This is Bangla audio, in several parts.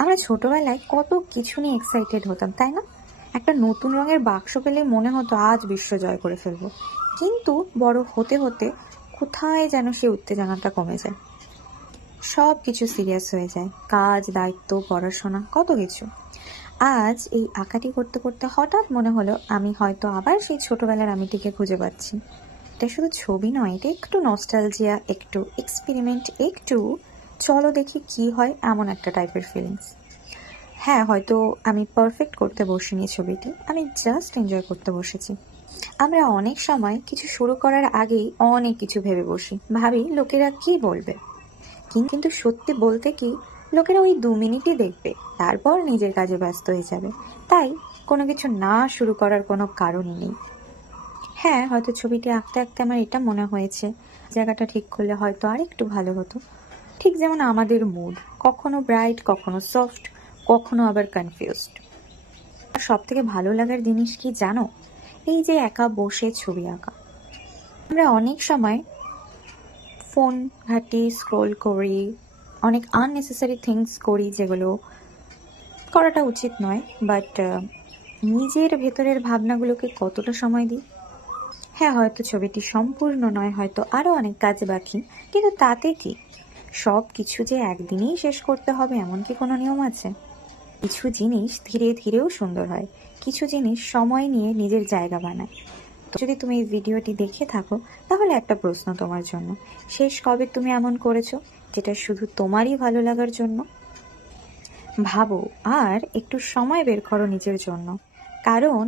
আমরা ছোটবেলায় কত কিছু নিয়ে এক্সাইটেড হতাম, তাই না? একটা নতুন রঙের বাক্স পেলে মনে হতো আজ বিশ্ব জয় করে ফেলবো। কিন্তু বড় হতে হতে কোথায় যেন সেই উত্তেজনাটা কমে যায়, সব কিছু সিরিয়াস হয়ে যায়, কাজ, দায়িত্ব, পড়াশোনা, কত কিছু। আজ এই আঁকাটি করতে করতে হঠাৎ মনে হলো আমি হয়তো আবার সেই ছোটবেলার আমিটিকে খুঁজে পাচ্ছি। এটা শুধু ছবি নয়, এটা একটু নস্টালজিয়া, একটু এক্সপেরিমেন্ট, একটু চলো দেখি কি হয় এমন একটা টাইপের ফিলিংস। হ্যাঁ, হয়তো আমি পারফেক্ট করতে বসিনি ছবিটি, আমি জাস্ট এনজয় করতে বসেছি। আমরা অনেক সময় কিছু শুরু করার আগেই অনেক কিছু ভেবে বসি, ভাবি লোকেরা কি বলবে। কিন্তু সত্যি বলতে কি, লোকেরা ওই 2 মিনিটই দেখবে, তারপর নিজের কাজে ব্যস্ত হয়ে যাবে। তাই কোনো কিছু না শুরু করার কোনো কারণই নেই। হ্যাঁ, হয়তো ছবিটি আঁকতে আঁকতে আমার এটা মনে হয়েছে, জায়গাটা ঠিক করলে হয়তো আর একটু ভালো হতো। ঠিক যেমন আমাদের মুড কখনো ব্রাইট, কখনো সফট, কখনো আবার কনফিউজড। আর সব থেকে ভালো লাগার জিনিস কি জানো? এই যে একা বসে ছবি আঁকা। আমরা অনেক সময় ফোন ঘাঁটি, স্ক্রোল করি, অনেক আননেসেসারি থিংস করি যেগুলো করাটা উচিত নয়। বাট নিজের ভেতরের ভাবনাগুলোকে কতটা সময় দিই? হ্যাঁ, হয়তো ছবিটি সম্পূর্ণ নয়, হয়তো আরও অনেক কাজ বাকি, কিন্তু তাতে কি? সব কিছু যে একদিনেই শেষ করতে হবে এমন কি কোনো নিয়ম আছে? কিছু জিনিস ধীরে ধীরেও সুন্দর হয়, কিছু জিনিস সময় নিয়ে নিজের জায়গা বানায়। তো যদি তুমি এই ভিডিওটি দেখে থাকো, তাহলে একটা প্রশ্ন তোমার জন্য: শেষ কবে তুমি এমন করেছো যেটা শুধু তোমারই ভালো লাগার জন্য? ভাবো, আর একটু সময় বের করো নিজের জন্য। কারণ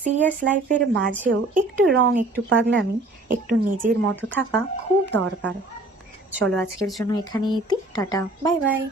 সিরিয়াস লাইফের মাঝেও একটু রং, একটু পাগলামি, একটু নিজের মতো থাকা খুব দরকার। চলো আজকের জন্য এখানেই টাটা, বাই বাই।